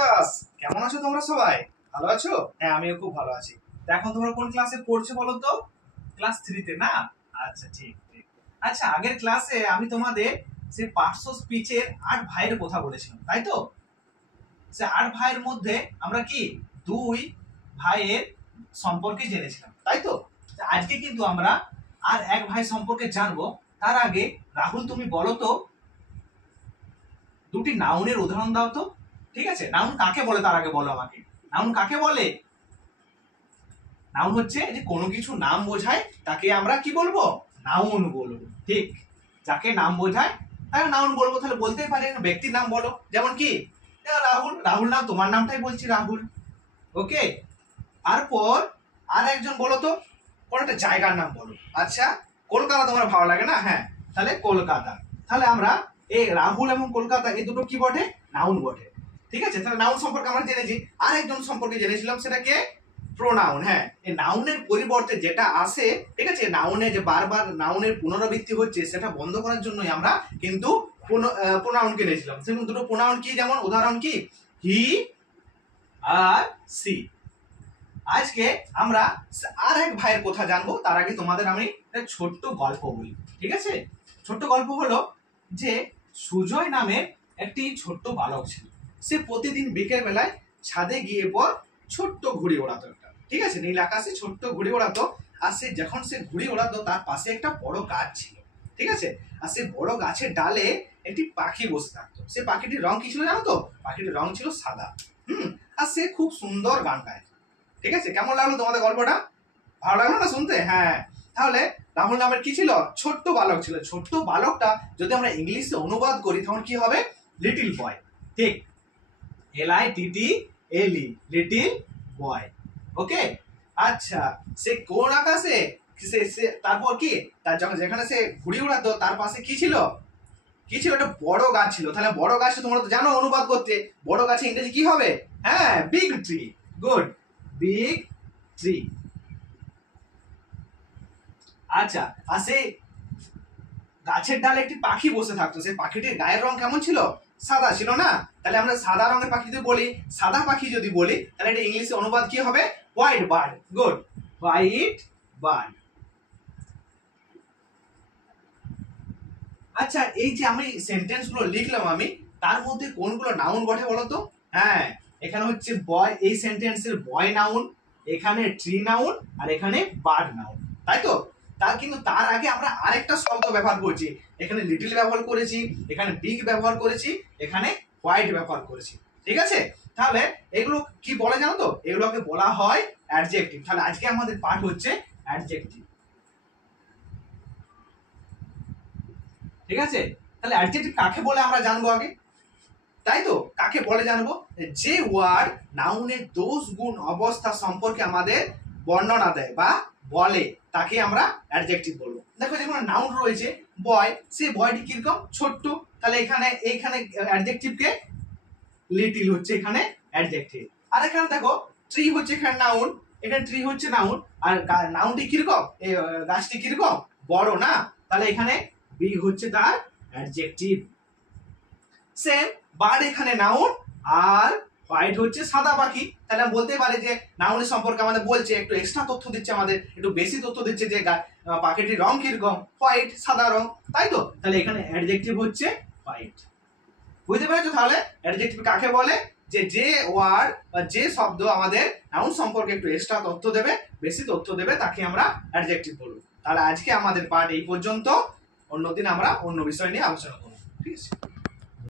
Class, কেমন আছো তোমরা সবাই? ভালো আছো? হ্যাঁ, আমিও খুব ভালো আছি। তো এখন তোমরা কোন ক্লাসে পড়ছো বলো তো? ক্লাস 3 তে না? আচ্ছা, ঠিক ঠিক। আচ্ছা, আগের ক্লাসে আমি তোমাদের যে পার্শ্ব স্পিচের 8 ভাইয়ের কথা বলেছিলাম, তাই তো? সে 8 ভাইয়ের মধ্যে আমরা কি 2 ভাইয়ের সম্পর্কে জেনেছিলাম, তাই তো? আজকে কিন্তু আমরা আর এক ভাই সম্পর্কে জানবো। তার আগে রাহুল, তুমি বলো তো, দুটি নাউনের উদাহরণ দাও তো। ঠিক আছে, নাউন কাকে বলে তার আগে বলো আমাকে। নাউন কাকে বলে? নাউন হচ্ছে যে কোনো কিছু নাম বোঝায় তাকে আমরা কি বলবো? নাউন বলবো। ঠিক, যাকে নাম বোঝায় তাকে নাউন বলবো। তাহলে বলতেই পারে ব্যক্তির নাম বলো, যেমন কি রাহুল। রাহুল নাম, তোমার নামটাই বলছি রাহুল। ওকে, তারপর আর একজন বলো তো, কোন একটা জায়গার নাম বলো। আচ্ছা, কলকাতা তোমার ভালো লাগে না? হ্যাঁ, তাহলে কলকাতা। তাহলে আমরা এই রাহুল এবং কলকাতা এই দুটো কি বটে? নাউন বটে। ঠিক আছে, তাহলে নাউন সম্পর্কে আমরা জেনেছি। আর একজন সম্পর্কে জেনেছিলাম, সেটাকে প্রোনাউন। হ্যাঁ, এই নাউনের পরিবর্তে যেটা আসে, ঠিক আছে, নাউনে যে বারবার নাউনের পুনরাবৃত্তি হচ্ছে, সেটা বন্ধ করার জন্যই আমরা কিন্তু প্রোনাউন কিনেছিলাম। সেরকম দুটো প্রোনাউন কি, যেমন উদাহরণ কি, হি আর সি। আজকে আমরা আর এক ভাইয়ের কথা জানবো। তার আগে তোমাদের আমি একটা ছোট্ট গল্প বলি, ঠিক আছে? ছোট্ট গল্প হলো যে সুজয় নামের একটি ছোট্ট বালক ছিল। সে প্রতিদিন বিকেল বেলায় ছাদে গিয়ে পর ছোট্ট ঘুড়ি ওড়াতো একটা, ঠিক আছে, নীল আকাশে ছোট্ট ঘুড়ি ওড়াতো। আর সে যখন সে ঘুড়ি ওড়াতো, তার পাশে একটা বড় গাছ ছিল, ঠিক আছে। আর সে বড় গাছের ডালে একটি পাখি বসে থাকতো। সে পাখিটির রং কি ছিল জানো তো? পাখিটির রং ছিল সাদা। আর সে খুব সুন্দর গান গায়। ঠিক আছে, কেমন লাগলো তোমাদের গল্পটা? ভালো লাগলো না শুনতে? হ্যাঁ, তাহলে রাহুল নামের কি ছিল? ছোট্ট বালক ছিল। ছোট্ট বালকটা যদি আমরা ইংলিশে অনুবাদ করি তখন কি হবে? Little boy. ঠিক, LITTLE, লিটিল বয়। ওকে, আচ্ছা, সে কোন আকাশে, তারপর কি, তার যখন যেখানে সে ঘুড়ি উড়াতো তার পাশে কি ছিল? কি ছিল? একটা বড় গাছ ছিল। তাহলে বড় গাছ তোমরা তো জানো অনুবাদ করতে, বড় গাছে ইংরেজি কি হবে? হ্যাঁ, big tree. Good, big tree. আচ্ছা, আর সেই গাছের ডালে একটি পাখি বসে থাকতো। সেই পাখিটির গায়ের রং কেমন ছিল? সাদা ছিল না? তাহলে আমরা সাদা রঙের পাখি যদি বলি, সাদা পাখি যদি বলি, তাহলে এটা ইংলিশে অনুবাদ কি হবে? White bird. Good, white bird. আচ্ছা, এই যে আমি সেন্টেন্স গুলো লিখলাম, আমি তার মধ্যে কোনগুলো নাউন বটে বলো তো? হ্যাঁ, এখানে হচ্ছে বয়, এই সেন্টেন্সের বয় নাউন, এখানে ট্রি নাউন, আর এখানে বার্ড নাউন, তাই তো? কিন্তু তার আগে আমরা আরেকটা শব্দ ব্যবহার করছি। এখানে লিটল ব্যবহার করেছি, এখানে বিগ ব্যবহার করেছি, এখানে হোয়াইট ব্যবহার করেছি। ঠিক আছে, তাহলে এগুলো কি বলে জানো তো? এগুলোকে বলা হয় অ্যাডজেক্টিভ। তাহলে আজকে আমাদের পাঠ হচ্ছে অ্যাডজেক্টিভ। ঠিক আছে, তাহলে অ্যাডজেক্টিভ কাকে বলে আমরা জানবো আগে, তাই তো? কাকে বলে জানবো? যে ওয়ার্ড নাউনের দোষ গুণ অবস্থা সম্পর্কে আমাদের বর্ণনা দেয় বা বলে, তাকে আমরা অ্যাডজেক্টিভ বলবো। দেখো, যেখানে নাউন রয়েছে বয়, সে বয়টি কিরকম? ছোট্ট। তাহলে এখানে অ্যাডজেক্টিভকে লিটিল হচ্ছে এখানে অ্যাডজেক্টিভ। আর এখানে দেখো ট্রি হচ্ছে এখানে নাউন, এখানে ট্রি হচ্ছে নাউন। আর নাউনটি কিরকম? গাছটি কিরকম? বড় না? তাহলে এখানে বিগ হচ্ছে তার অ্যাডজেক্টিভ। সেম বার্ড এখানে নাউন, আর হোয়াইট হচ্ছে সাদা পাখি। তাহলে আমি বলতে পারি যে নাউনের সম্পর্কে আমাদের বলছে, একটু এক্সট্রা তথ্য দিচ্ছে, আমাদের একটু বেশি তথ্য দিচ্ছে যে পাখিটির রং কিরকম? হোয়াইট, সাদা রং, তাই তো? তাহলে এখানে অ্যাডজেক্টিভ হচ্ছে হোয়াইট। বুঝতে পেরেছো? তাহলে অ্যাডজেক্টিভ কাকে বলে? যে ওয়ার্ড বা যে শব্দ আমাদের নাউন সম্পর্কে একটু এক্সট্রা তথ্য দেবে, বেশি তথ্য দেবে, তাকে আমরা অ্যাডজেক্টিভ বলবো। তাহলে আজকে আমাদের পাঠ এই পর্যন্ত। অন্যদিন আমরা অন্য বিষয় নিয়ে আলোচনা করবো, ঠিক আছে?